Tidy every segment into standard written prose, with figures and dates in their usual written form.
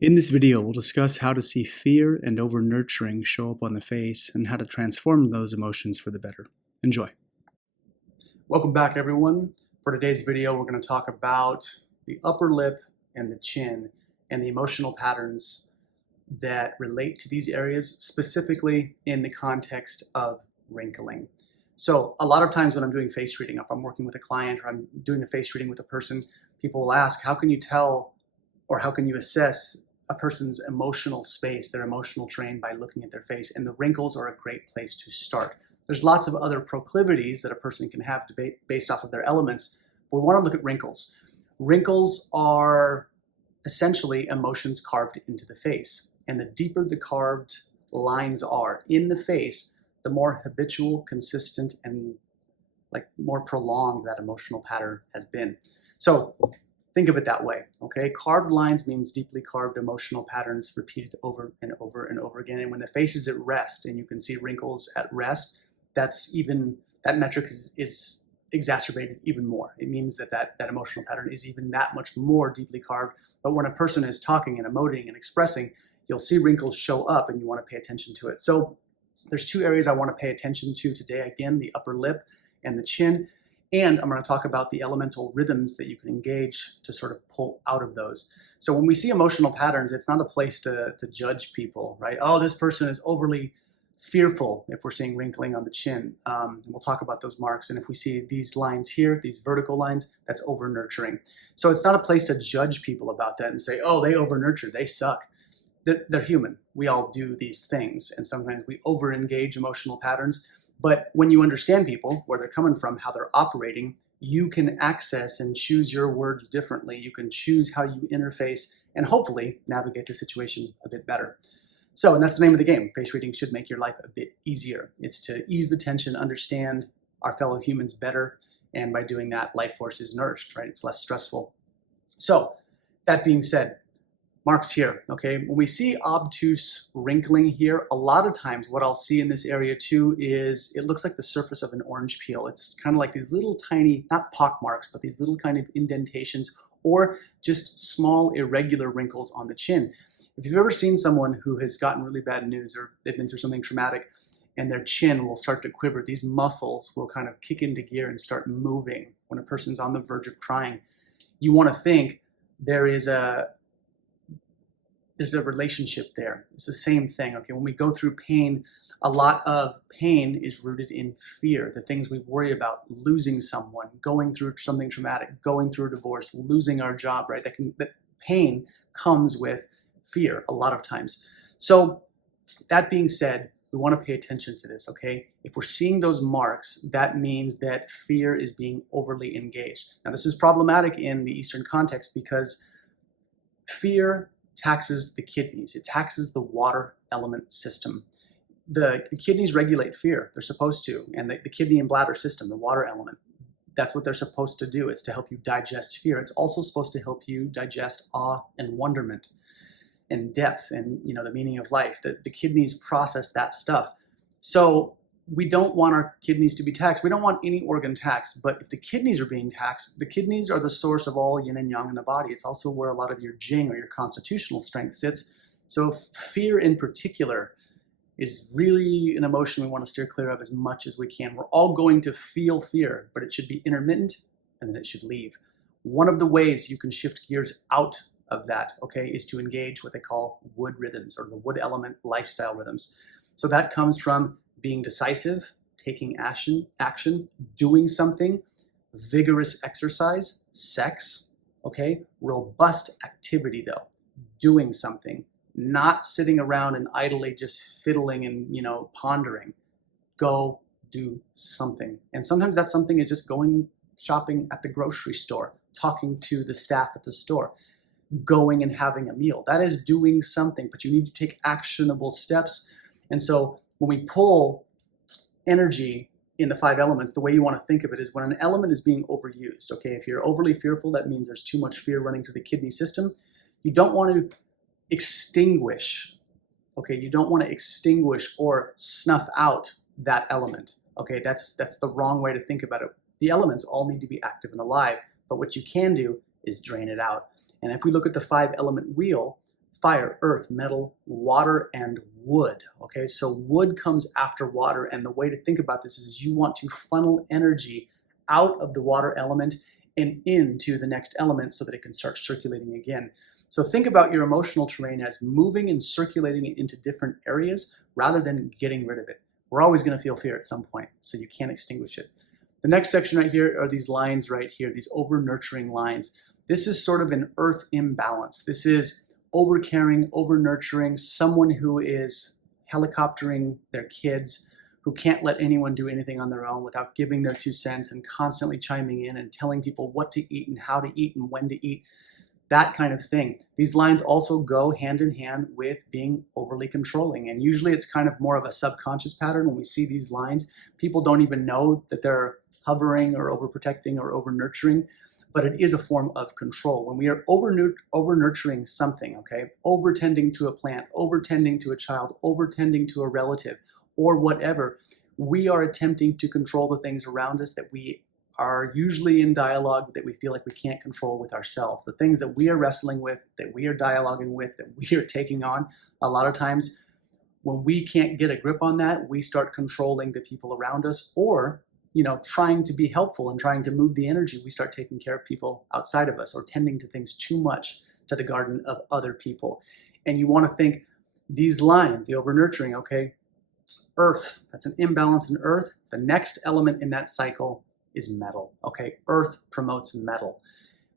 In this video, we'll discuss how to see fear and over-nurturing show up on the face and how to transform those emotions for the better. Enjoy. Welcome back, everyone. For today's video, we're going to talk about the upper lip and the chin and the emotional patterns that relate to these areas, specifically in the context of wrinkling. So a lot of times when I'm doing face reading, if I'm working with a client or I'm doing a face reading with a person, people will ask, how can you tell or how can you assess a person's emotional space, their emotional terrain, by looking at their face? And the wrinkles are a great place to start. There's lots of other proclivities that a person can have based off of their elements, but we want to look at wrinkles. Wrinkles are essentially emotions carved into the face. And the deeper the carved lines are in the face, the more habitual, consistent, and more prolonged that emotional pattern has been. So think of it that way, okay? Carved lines means deeply carved emotional patterns repeated over and over and over again. And when the face is at rest and you can see wrinkles at rest, that metric is exacerbated even more. It means that emotional pattern is even that much more deeply carved. But when a person is talking and emoting and expressing, you'll see wrinkles show up and you want to pay attention to it. So there's two areas I want to pay attention to today. Again, the upper lip and the chin. And I'm going to talk about the elemental rhythms that you can engage to sort of pull out of those. So when we see emotional patterns, it's not a place to judge people, right? Oh, this person is overly fearful if we're seeing wrinkling on the chin. And we'll talk about those marks. And if we see these lines here, these vertical lines, that's over-nurturing. So it's not a place to judge people about that and say, oh, they over-nurture, they suck. They're human. We all do these things. And sometimes we over-engage emotional patterns. But when you understand people, where they're coming from, how they're operating, you can access and choose your words differently. You can choose how you interface and hopefully navigate the situation a bit better. So, and that's the name of the game. Face reading should make your life a bit easier. It's to ease the tension, understand our fellow humans better, and by doing that, life force is nourished, right? It's less stressful. So, that being said, marks here, okay? When we see obtuse wrinkling here, a lot of times what I'll see in this area too is it looks like the surface of an orange peel. It's kind of like these little tiny, not pock marks, but these little kind of indentations or just small irregular wrinkles on the chin. If you've ever seen someone who has gotten really bad news or they've been through something traumatic and their chin will start to quiver, these muscles will kind of kick into gear and start moving when a person's on the verge of crying. You want to think there's a relationship there. It's the same thing, okay? When we go through pain, a lot of pain is rooted in fear, the things we worry about, losing someone, going through something traumatic, going through a divorce, losing our job, right? That pain comes with fear a lot of times. So that being said, we want to pay attention to this, okay? If we're seeing those marks, that means that fear is being overly engaged. Now, this is problematic in the Eastern context because fear taxes the kidneys. It taxes the water element system. The kidneys regulate fear. They're supposed to. And the kidney and bladder system, the water element, that's what they're supposed to do. It's to help you digest fear. It's also supposed to help you digest awe and wonderment and depth and the meaning of life. The kidneys process that stuff. So we don't want our kidneys to be taxed. We don't want any organ taxed, but if the kidneys are being taxed, the kidneys are the source of all yin and yang in the body. It's also where a lot of your jing or your constitutional strength sits. So fear in particular is really an emotion we want to steer clear of as much as we can. We're all going to feel fear, but it should be intermittent and then it should leave. One of the ways you can shift gears out of that, okay, is to engage what they call wood rhythms or the wood element lifestyle rhythms. So that comes from being decisive, taking action, doing something, vigorous exercise, sex, okay? Robust activity though, doing something, not sitting around and idly just fiddling and, pondering. Go do something. And sometimes that something is just going shopping at the grocery store, talking to the staff at the store, going and having a meal. That is doing something, but you need to take actionable steps. And so when we pull energy in the five elements, the way you want to think of it is when an element is being overused, okay? If you're overly fearful, that means there's too much fear running through the kidney system. You don't want to extinguish, okay? You don't want to extinguish or snuff out that element, okay? That's the wrong way to think about it. The elements all need to be active and alive, but what you can do is drain it out. And if we look at the five element wheel, fire, earth, metal, water, and wood. Okay, so wood comes after water, and the way to think about this is you want to funnel energy out of the water element and into the next element so that it can start circulating again. So think about your emotional terrain as moving and circulating it into different areas rather than getting rid of it. We're always going to feel fear at some point, so you can't extinguish it. The next section right here are these lines right here, these over-nurturing lines. This is sort of an earth imbalance. This is over-caring, over-nurturing, someone who is helicoptering their kids, who can't let anyone do anything on their own without giving their 2 cents and constantly chiming in and telling people what to eat and how to eat and when to eat, that kind of thing. These lines also go hand in hand with being overly controlling, and usually it's kind of more of a subconscious pattern. When we see these lines, people don't even know that they're hovering or overprotecting or over-nurturing, but it is a form of control. When we are over-nurturing something, okay, over-tending to a plant, over-tending to a child, over-tending to a relative, or whatever, we are attempting to control the things around us that we are usually in dialogue that we feel like we can't control with ourselves. The things that we are wrestling with, that we are dialoguing with, that we are taking on, a lot of times when we can't get a grip on that, we start controlling the people around us, or trying to be helpful and trying to move the energy, we start taking care of people outside of us or tending to things too much to the garden of other people. And you want to think these lines, the over-nurturing, okay, earth, that's an imbalance in earth. The next element in that cycle is metal, okay? Earth promotes metal.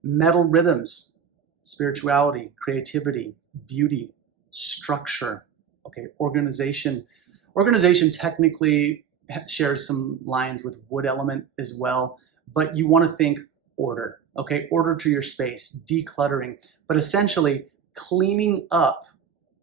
Metal rhythms, spirituality, creativity, beauty, structure, okay? Organization. Organization technically shares some lines with wood element as well, but you want to think order, okay? Order to your space, decluttering, but essentially cleaning up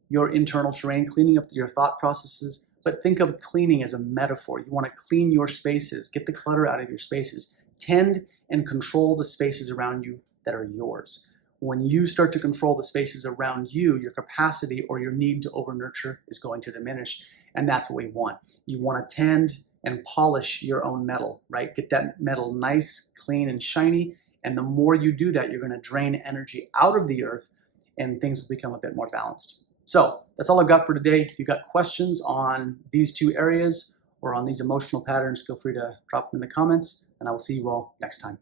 your internal terrain, cleaning up your thought processes. But think of cleaning as a metaphor. You want to clean your spaces, get the clutter out of your spaces, tend and control the spaces around you that are yours. When you start to control the spaces around you, your capacity or your need to over-nurture is going to diminish. And that's what we want. You want to tend and polish your own metal, right? Get that metal nice, clean, and shiny. And the more you do that, you're going to drain energy out of the earth and things will become a bit more balanced. So that's all I've got for today. If you've got questions on these 2 areas or on these emotional patterns, feel free to drop them in the comments, and I will see you all next time.